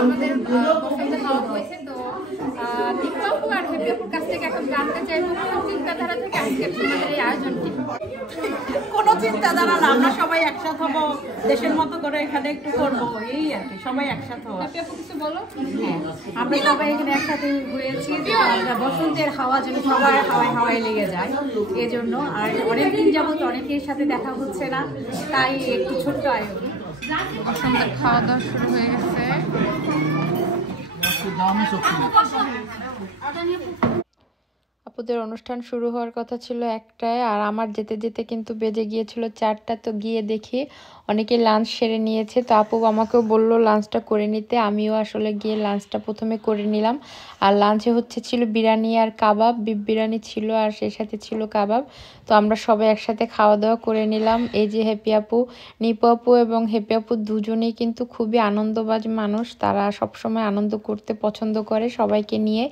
আমাদের পছন্দের খাওয়া হয়েছে। তো দীপাপু আর হেপিয়াপুর কাছ থেকে এখন জানতে চাইবো কোন চিন্তাধারা থেকে আজকে তোমাদের এই আয়োজনটি। কোনো চিন্তাধারা না, আমরা সবাই একসাথে হবো, দেশের মতো করে এখানে একটু করবো, এই আর কি, সবাই একসাথে হবো। হেপিয়াপু কিছু বলো। আমরা সবাই এখানে একসাথে ঘুরেছি, বসন্তের হাওয়া যেন সবার হাওয়ায় হাওয়ায় লেগে যায় এজন্য। আর অনেকদিন যাবত অনেকের সাথে দেখা হচ্ছে না, তাই একটু ছোট্ট আয়োজন। বসন্তের খাওয়া দাওয়া শুরু হয়ে গেছে। আপুদের অনুষ্ঠান শুরু হওয়ার কথা ছিল 1টায়, আর আমার যেতে যেতে কিন্তু বেজে গিয়েছিল 4টা। তো গিয়ে দেখি অনেকে লাঞ্চ সেরে নিয়েছে। তো আপু আমাকেও বললো লাঞ্চটা করে নিতে, আমিও আসলে গিয়ে লাঞ্চটা প্রথমে করে নিলাম। আর লাঞ্চে ছিল বিরিয়ানি আর কাবাব, বিফ বিরিয়ানি ছিল আর সেই সাথে ছিল কাবাব। তো আমরা সবাই একসাথে খাওয়া দাওয়া করে নিলাম। এই যে হ্যাপি আপু, নিপু আপু এবং হ্যাপি আপু দুজনেই কিন্তু খুবই আনন্দবাজ মানুষ, তারা সবসময় আনন্দ করতে পছন্দ করে সবাইকে নিয়ে।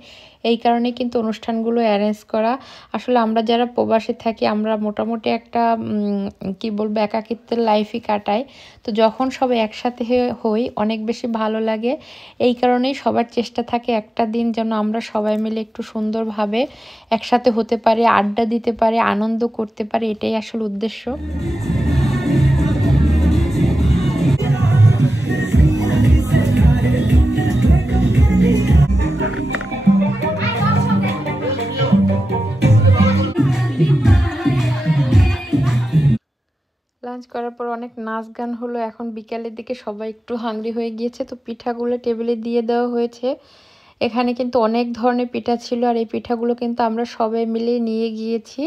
এই কারণে কিন্তু অনুষ্ঠানগুলো অ্যারেঞ্জ করা। আসলে আমরা যারা প্রবাসে থাকি আমরা মোটামুটি একটা কি বলবো একাকিত্বের লাইফই কাটাই। তো যখন সবাই একসাথে হই অনেক বেশি ভালো লাগে। এই কারণেই সবার চেষ্টা থাকে একটা দিন যেন আমরা সবাই মিলে একটু সুন্দরভাবে একসাথে হতে পারি, আড্ডা দিতে পারি, আনন্দ করতে পারি, এটাই আসলে উদ্দেশ্য। লাঞ্চ করার পর অনেক নাচ গান হলো। এখন বিকালের দিকে সবাই একটু হাংরি হয়ে গিয়েছে, তো পিঠাগুলো টেবিলে দিয়ে দেওয়া হয়েছে। এখানে কিন্তু অনেক ধরনের পিঠা ছিল, আর এই পিঠাগুলো কিন্তু আমরা সবাই মিলে নিয়ে গিয়েছি।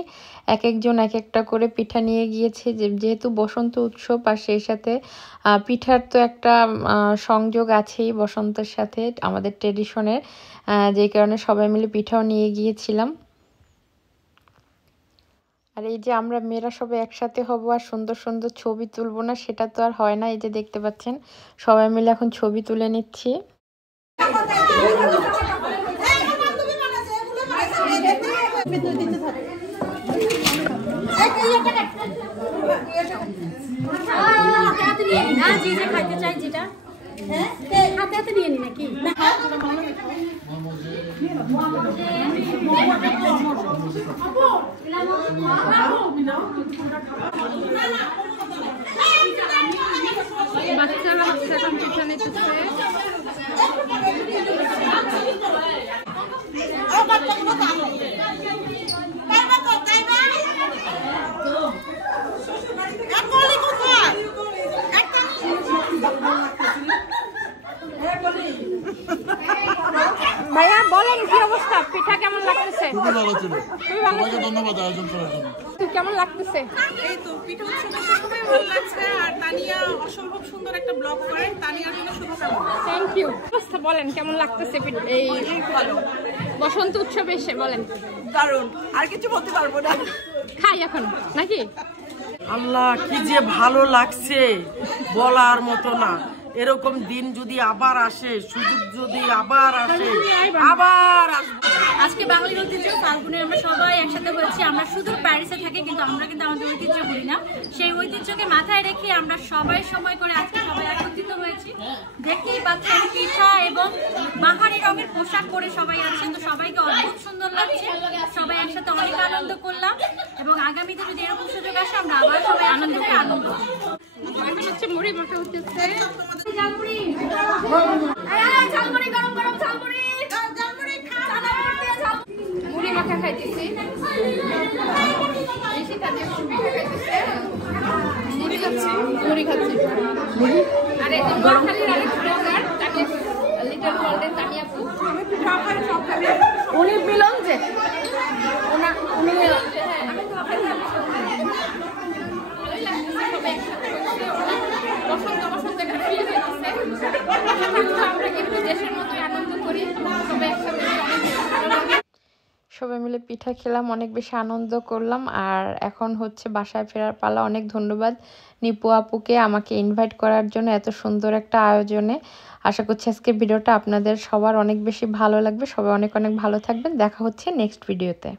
এক একজন এক একটা করে পিঠা নিয়ে গিয়েছে, যেহেতু বসন্ত উৎসব আর সেই সাথে পিঠার তো একটা সংযোগ আছেই বসন্তের সাথে আমাদের ট্রেডিশনের, যেই কারণে সবাই মিলে পিঠাও নিয়ে গিয়েছিলাম। আর এই যে আমরা মেয়েরা সবাই একসাথে হব আর সুন্দর সুন্দর ছবি তুলবো না, সেটা তো আর হয় না। এই যে দেখতে পাচ্ছেন সবাই মিলে এখন ছবি তুলে নিচ্ছি। হাতে হাতে নিয়ে নি নাকি? বাচ্চারা হচ্ছে এখন পিঠা নিতেছে। ভাইয়া বলেন কি অবস্থা, পিঠা কেমন লাগতেছে? খুবই ভালো ছিল, সবাইকে ধন্যবাদ আয়োজন করার জন্য। কেমন লাগতেছে? এই তো পিঠা উৎসবে খুবই ভালো লাগছে, আর তানিয়া অসম্ভব সুন্দর একটা ব্লগ করে, তানিয়ার জন্য শুভকামনা। Thank you. অবস্থা বলেন কেমন লাগতেছে এই ভালো বসন্ত উৎসবে এসে? বলেন। দারুণ, আর কিছু বলতে পারবো না। খাই এখন নাকি? আল্লাহ কি যে ভালো লাগছে বলার মতো না। এরকম দিন যদি আবার আসে, সুযোগ যদি আবার আসে, আবার আসবো। আজকে বাঙালির ঐতিহ্য ফাল্গুনে আমরা সবাই একসাথে হয়েছি। আমরা শুধু প্যারিসে থাকি, কিন্তু আমরা কিন্তু আমাদের ঐতিহ্য ভুলি না। সেই ঐতিহ্যকে মাথায় রেখে আমরা সবাই সময় করে আজকে সবাই একত্রিত হয়েছি। দেখতেই পাচ্ছেন পিঠা এবং বাহারি রঙের পোশাক পরে সবাই আছে, তো সবাইকে অদ্ভুত সুন্দর লাগছে। সবাই একসাথে অনেক আনন্দ করলাম, এবং আগামীতে যদি এরকম সুযোগ আসে আমরা আবার সবাই আনন্দ করে আনন্দ করব। এখন হচ্ছে মুড়ি মাখা হচ্ছে। ঝালমুড়ি গরম গরম ঝালমুড়ি, মুড়ি মাখা খাইতেছি। মুড়ি খাচ্ছি। আর এই যে নোয়াখালীর আরেক ব্লগার লিটল গোল্ডেন তানিয়া আপু, উনি বিলং যে উনি সবাই মিলে পিঠা খেলাম, অনেক বেশি আনন্দ করলাম। আর এখন হচ্ছে বাসায় ফেরার পালা। অনেক ধন্যবাদ নিপু আপুকে আমাকে ইনভাইট করার জন্য এত সুন্দর একটা আয়োজনে। আশা করছি আজকের ভিডিওটা আপনাদের সবার অনেক বেশি ভালো লাগবে। সবাই অনেক অনেক ভালো থাকবেন। দেখা হচ্ছে নেক্সট ভিডিওতে।